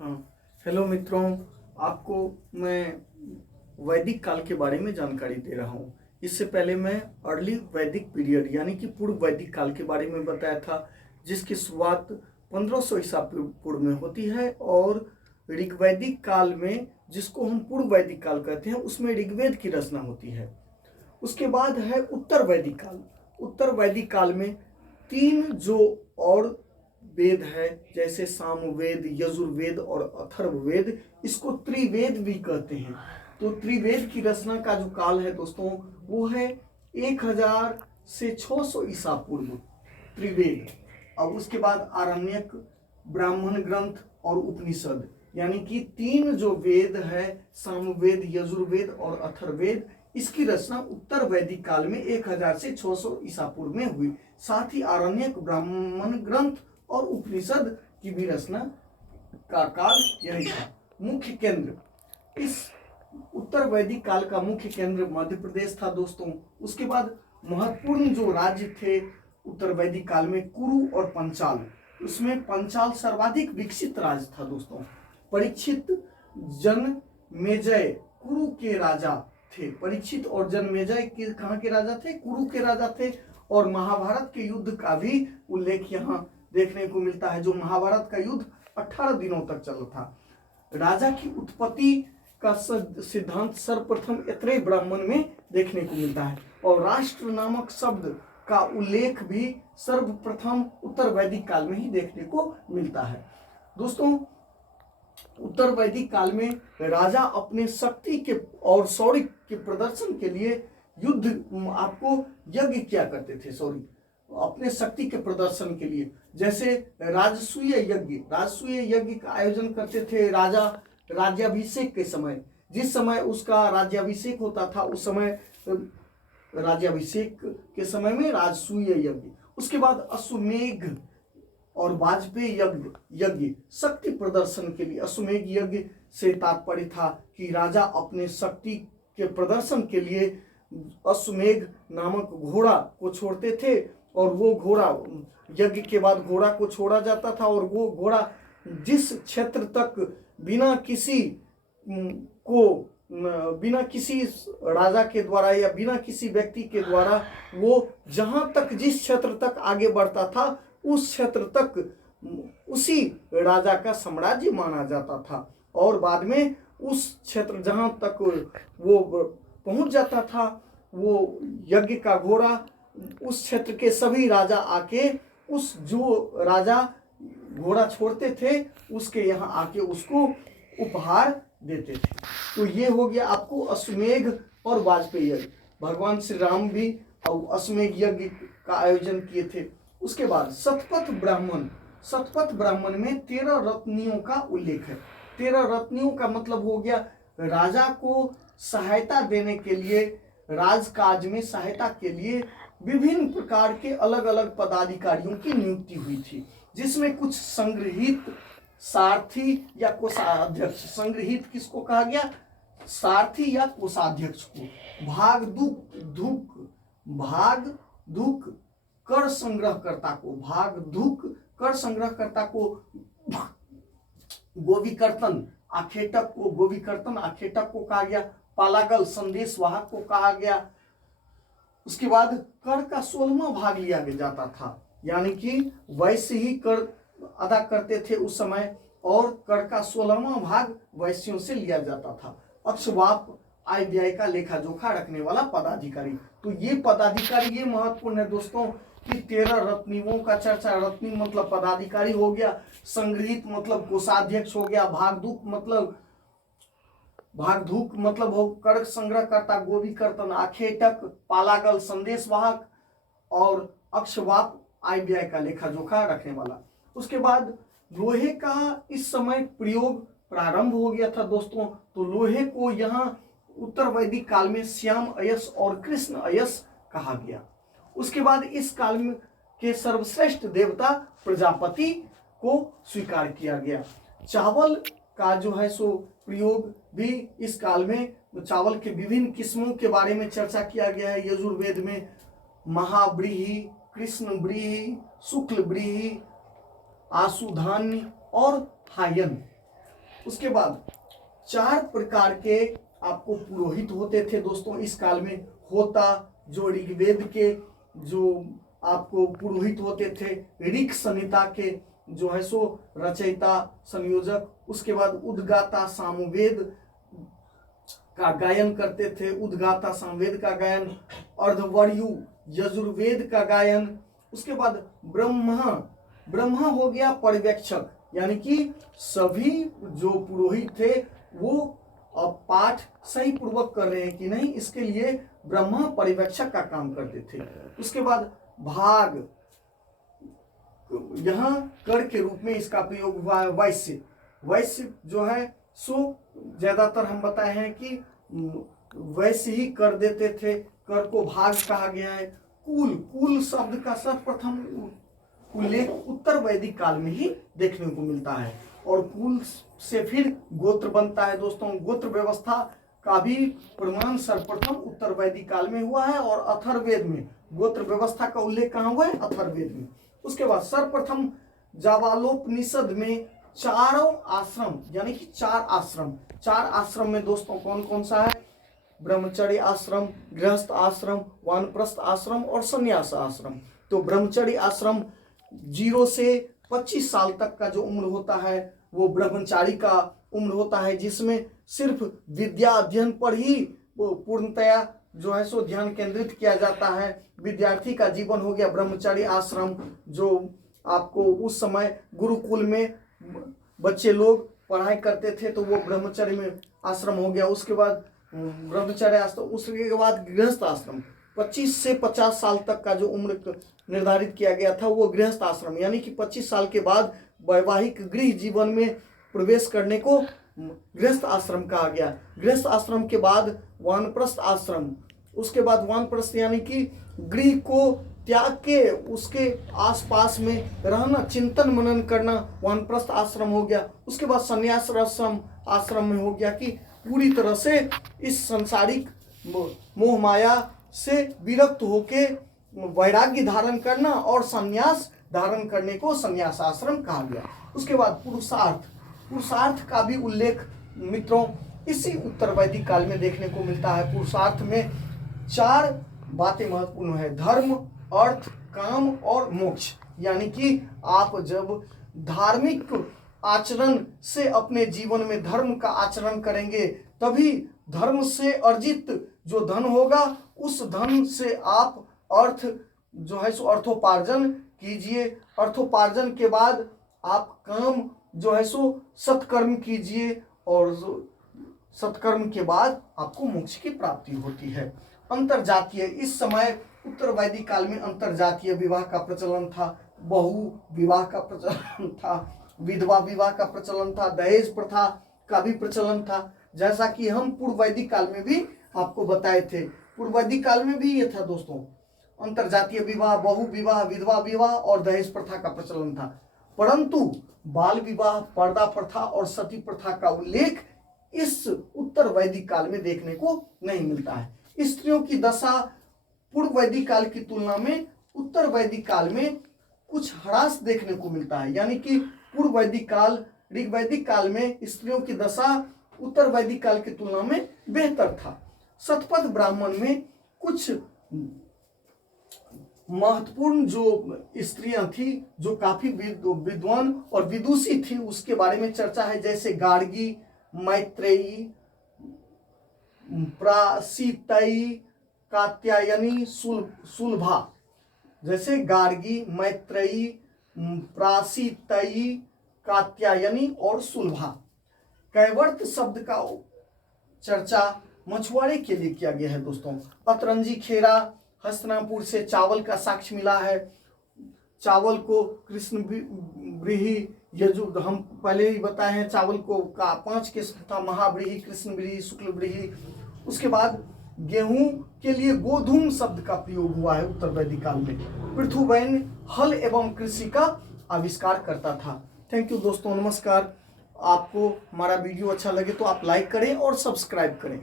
हाँ, हेलो मित्रों। आपको मैं वैदिक काल के बारे में जानकारी दे रहा हूँ। इससे पहले मैं अर्ली वैदिक पीरियड यानी कि पूर्व वैदिक काल के बारे में बताया था, जिसकी शुरुआत 1500 ईसा पूर्व में होती है। और ऋग्वैदिक काल में, जिसको हम पूर्व वैदिक काल कहते हैं, उसमें ऋग्वेद की रचना होती है। उसके बाद है उत्तर वैदिक काल। उत्तर वैदिक काल में तीन जो और वेद है, जैसे सामवेद, यजुर्वेद और अथर्ववेद, इसको त्रिवेद भी कहते हैं। तो त्रिवेद की रचना का जो काल है दोस्तों, वो है 1000 से 600 ईसा पूर्व, त्रिवेद। अब उसके बाद आरण्यक, ब्राह्मण ग्रंथ और उपनिषद, यानी कि तीन जो वेद है, सामवेद, यजुर्वेद और अथर्ववेद, इसकी रचना उत्तर वैदिक काल में 1000 से 600 ईसा पूर्व में हुई। साथ ही आरण्यक, ब्राह्मण ग्रंथ और उपनिषद की भी रचना का काल यही था। मुख्य केंद्र, इस उत्तर वैदिक काल का मुख्य केंद्र मध्य प्रदेश था दोस्तों। उसके बाद महत्वपूर्ण जो राज्य थे उत्तर वैदिक काल में, कुरु और पंचाल। उसमें पंचाल सर्वाधिक विकसित राज्य था दोस्तों। परीक्षित, जनमेजय कुरु के राजा थे। परीक्षित और जनमेजय के कहाँ के राजा थे? कुरु के राजा थे। और महाभारत के युद्ध का भी उल्लेख यहाँ देखने को मिलता है। जो महाभारत का युद्ध 18 दिनों तक चला था। राजा की उत्पत्ति का सिद्धांत सर्वप्रथम ऐत्रेय ब्राह्मण में देखने को मिलता है। और राष्ट्र नामक शब्द का उल्लेख भी सर्वप्रथम उत्तर वैदिक काल में ही देखने को मिलता है। दोस्तों, उत्तर वैदिक काल में राजा अपने शक्ति के और शौर्य के प्रदर्शन के लिए यज्ञ किया करते थे। अपने शक्ति के प्रदर्शन के लिए, जैसे राजसूय यज्ञ का आयोजन करते थे राजा राज्याभिषेक के समय। जिस समय उसका राज्याभिषेक होता था, उस समय राज्याभिषेक के समय में राजसूय यज्ञ। उसके बाद अश्वमेघ और वाजपेयी यज्ञ शक्ति प्रदर्शन के लिए। अश्वमेघ यज्ञ से तात्पर्य था कि राजा अपने शक्ति के प्रदर्शन के लिए अश्वमेघ नामक घोड़ा को छोड़ते थे। और वो घोड़ा, यज्ञ के बाद घोड़ा को छोड़ा जाता था, और वो घोड़ा जिस क्षेत्र तक बिना किसी राजा के द्वारा या बिना किसी व्यक्ति के द्वारा, वो जहां तक जिस क्षेत्र तक आगे बढ़ता था, उस क्षेत्र तक उसी राजा का साम्राज्य माना जाता था। और बाद में उस क्षेत्र जहां तक वो पहुंच जाता था, वो यज्ञ का घोड़ा, उस क्षेत्र के सभी राजा आके उस जो राजा घोड़ा छोड़ते थे, उसके यहाँ आके उसको उपहार देते थे। तो ये हो गया आपको अश्वमेघ और वाजपेयी यज्ञ। भगवान श्री राम भी अश्वमेघ यज्ञ का आयोजन किए थे। उसके बाद शतपथ ब्राह्मण में 13 रत्नियों का उल्लेख है। 13 रत्नियों का मतलब हो गया राजा को सहायता देने के लिए, राजकाज में सहायता के लिए विभिन्न प्रकार के अलग अलग पदाधिकारियों की नियुक्ति हुई थी, जिसमें कुछ संग्रहित, सारथी या कोषाध्यक्ष। संग्रहित किसको कहा गया? सारथी या कोषाध्यक्ष को। भागधुक कर संग्रहकर्ता को गोविकर्तन आखेटक को कहा गया। पालागल संदेशवाहक को कहा गया। उसके बाद कर का 16वां भाग लिया जाता था, यानी कि वैश्य ही कर अदा करते थे उस समय, और कर का 16वां भाग वैश्यों से लिया जाता था। अक्षवाप, आय व्यय का लेखा जोखा रखने वाला पदाधिकारी। तो ये पदाधिकारी ये महत्वपूर्ण है दोस्तों कि 13 रत्नियों का चर्चा। रत्नी मतलब पदाधिकारी हो गया, संग्रहित मतलब कोषाध्यक्ष हो गया, भागधुक मतलब हो कर संग्रहकर्ता, गोविकर्तन, आखेटक, पालागल संदेशवाहक, और अक्षवाप आय व्यय का लेखा जोखा रखने वाला। उसके बाद लोहे का इस समय प्रयोग प्रारंभ हो गया था दोस्तों। तो लोहे को यहाँ उत्तर वैदिक काल में श्याम अयस और कृष्ण अयस कहा गया। उसके बाद इस काल में के सर्वश्रेष्ठ देवता प्रजापति को स्वीकार किया गया। चावल का जो है सो प्रयोग भी इस काल में, चावल के विभिन्न किस्मों के बारे में चर्चा किया गया है। यजुर्वेद में महाव्रीहि, कृष्ण व्रीहि, शुक्ल व्रीहि, आसुधान्य और हायन। उसके बाद 4 प्रकार के आपको पुरोहित होते थे दोस्तों इस काल में। होता जो ऋग्वेद के जो आपको पुरोहित होते थे, ऋक् संहिता के जो है सो रचयिता संयोजक। उसके बाद उद्गाता सामवेद का गायन करते थे, उद्गाता सामवेद का गायन, अर्धवर्यु यजुर्वेद का गायन। उसके बाद ब्रह्मा हो गया पर्यवेक्षक, यानी कि सभी जो पुरोहित थे वो अब पाठ सही पूर्वक कर रहे हैं कि नहीं, इसके लिए ब्रह्मा पर्यवेक्षक का काम करते थे। उसके बाद भाग, यहाँ कर के रूप में इसका प्रयोग हुआ है। वैश्य जो है सो ज्यादातर हम बताए हैं कि वैसे ही कर देते थे, कर को भाग कहा गया है। कुल शब्द का सर्वप्रथम उल्लेख उत्तर वैदिक काल में ही देखने को मिलता है, और कुल से फिर गोत्र बनता है दोस्तों। गोत्र व्यवस्था का भी प्रमाण सर्वप्रथम उत्तर वैदिक काल में हुआ है, और अथर्ववेद में गोत्र व्यवस्था का उल्लेख कहाँ हुआ है? अथर्ववेद में। उसके बाद सर्वप्रथम जाबालोपनिषद में चारों आश्रम, यानी कि 4 आश्रम में दोस्तों कौन कौन सा है? ब्रह्मचर्य आश्रम, गृहस्थ आश्रम, वानप्रस्थ आश्रम और संन्यास आश्रम। तो ब्रह्मचर्य आश्रम 0 से 25 साल तक का जो उम्र होता है वो ब्रह्मचारी का उम्र होता है, जिसमें सिर्फ विद्या अध्ययन पर ही पूर्णतया जो है सो ध्यान केंद्रित किया जाता है। विद्यार्थी का जीवन हो गया ब्रह्मचारी आश्रम, जो आपको उस समय गुरुकुल में बच्चे लोग पढ़ाई करते थे, तो वो ब्रह्मचर्य में आश्रम हो गया। उसके बाद ब्रह्मचर्य आश्रम, उसके बाद गृहस्थ आश्रम 25 से 50 साल तक का जो उम्र निर्धारित किया गया था वो गृहस्थ आश्रम, यानी कि 25 साल के बाद वैवाहिक गृह जीवन में प्रवेश करने को गृहस्थ आश्रम कहा गया। गृहस्थ आश्रम के बाद वानप्रस्थ आश्रम, उसके बाद वानप्रस्थ यानी कि गृह को त्याग के उसके आसपास में रहना, चिंतन मनन करना, वानप्रस्थ आश्रम हो गया। उसके बाद संन्यास आश्रम में हो गया कि पूरी तरह से इस संसारिक मोह माया से विरक्त होके वैराग्य धारण करना और संन्यास धारण करने को संन्यास आश्रम कहा गया। उसके बाद पुरुषार्थ का भी उल्लेख मित्रों इसी उत्तर वैदिक काल में देखने को मिलता है। पुरुषार्थ में 4 बातें महत्वपूर्ण है: धर्म, अर्थ, काम और मोक्ष। यानी कि आप जब धार्मिक आचरण से अपने जीवन में धर्म का आचरण करेंगे, तभी धर्म से अर्जित जो धन होगा उस धन से आप अर्थ जो है सो अर्थोपार्जन कीजिए। अर्थोपार्जन के बाद आप काम जो है सो सत्कर्म कीजिए, और सत्कर्म के बाद आपको मोक्ष की प्राप्ति होती है। अंतरजातीय, इस समय उत्तर वैदिक काल में अंतरजातीय विवाह का प्रचलन था, बहु विवाह का प्रचलन था, विधवा विवाह का प्रचलन था, दहेज प्रथा का भी प्रचलन था, जैसा कि हम पूर्व वैदिक काल में भी आपको बताए थे। पूर्व वैदिक काल में भी ये था दोस्तों, अंतरजातीय विवाह, बहु विवाह, विधवा विवाह और दहेज प्रथा का प्रचलन था। परंतु बाल विवाह, पर्दा प्रथा और सती प्रथा का उल्लेख इस उत्तर वैदिक काल में देखने को नहीं मिलता है। स्त्रियों की दशा पूर्व वैदिक काल की तुलना में उत्तर वैदिक काल में कुछ ह्रास देखने को मिलता है, यानी कि पूर्व वैदिक काल, ऋग्वैदिक काल में स्त्रियों की दशा उत्तर वैदिक काल की तुलना में बेहतर था। शतपथ ब्राह्मण में कुछ महत्वपूर्ण जो स्त्रियां थी जो काफी विद्वान और विदुषी थी, उसके बारे में चर्चा है, जैसे गार्गी, मैत्रेयी, प्रासीतयी, कात्यायनी, सुलभा। जैसे गार्गी, मैत्रेयी, प्रासीतयी, कात्यायनी और सुलभा। कैवर्त शब्द का चर्चा मछुआरे के लिए किया गया है दोस्तों। अतरंजी खेरा, हस्तिनापुर से चावल का साक्ष्य मिला है। चावल को कृष्ण व्रीहि, यजुर्, हम पहले ही बताए हैं चावल को का 5 किस्म था: महाव्रीहि, कृष्ण व्रीहि, शुक्ल व्रीहि। उसके बाद गेहूं के लिए गोधूम शब्द का प्रयोग हुआ है उत्तर वैदिक काल में। पृथुवैन हल एवं कृषि का आविष्कार करता था। थैंक यू दोस्तों, नमस्कार। आपको हमारा वीडियो अच्छा लगे तो आप लाइक करें और सब्सक्राइब करें।